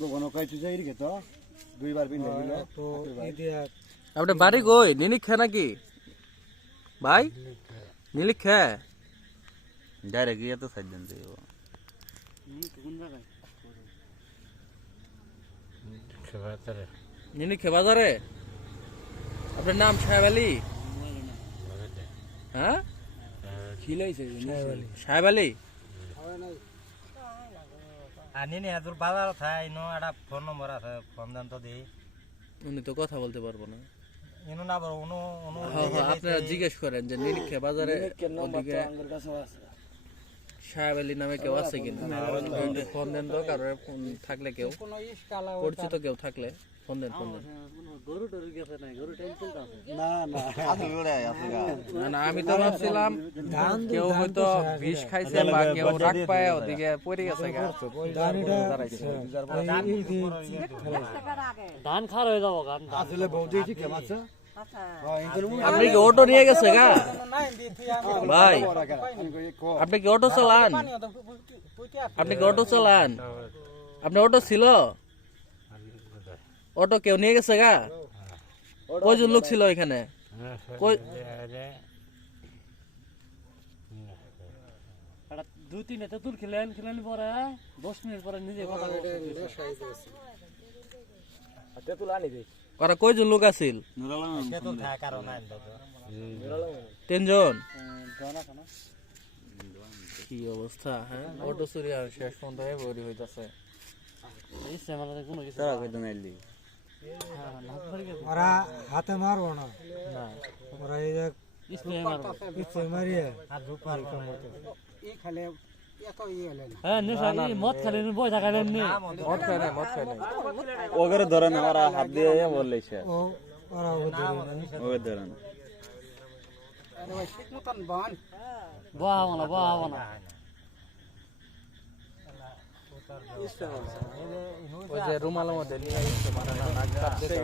দোকানো কাইছু যাই রে তো দুইবার বিল লাগিল তো আপনার বাড়ি কই নীলিক্ষা নাকি ভাই নীলিক্ষা ডাইরেক্ট গিয়ে তো সাইডেন দেব নীলিক্ষা বাজারে আপনার নাম সাহেব আলী হ্যাঁ সাহেব আলী আনি নি তোর বাজার থাই নো একটা ফোন নম্বর আছে ফোন দেন তো দিই উনি তো কথা বলতে পারবো না ইনু না বড় উনো উনো আপনারা জিজ্ঞেস করেন যে নীলিক্ষা বাজারে ওদিকে সাহেব আলী নামে কেউ আছে কিনা ফোন দেন তো কারোর ফোন থাকলে কেউ পরিচিত কেউ থাকলে ফোন দেন না আমি তো ভাবছিলাম কেউ হয়তো বিষ খাইছে বা কেউ রাগ পায় ওদিকে পড়ে গেছে ধান খার হয়ে যাবো গান আসলে বৌদি কি মাছ আপনি কি অটো নিয়ে গেছে গা ভাই আপনি কি অটো চালান আপনি অটো ছিল অটো কেউ নিয়ে গেছে গা কয়জন লোক ছিল এখানে দুই তিন তুল খেলেন পরে 10 মিনিট পরে নিজে কথা ওরা কয়জন লোক আছিল তিনজন কি অবস্থা হ্যাঁ অটো চুরি আর শেষ পর্যন্ত বড়ি হইতাছে ওরা হাতে মারবো না ওরা এই যে মারিয়ে মদ খালেন বই থাকালেন ওগরে ধরে না ওরা হাত দিয়ে বললেছে ওরা ওগরে ধরে না বাবা না ওই যে রুমালের মধ্যে নিয়ে আসছে মানে না নাক কাট দিতে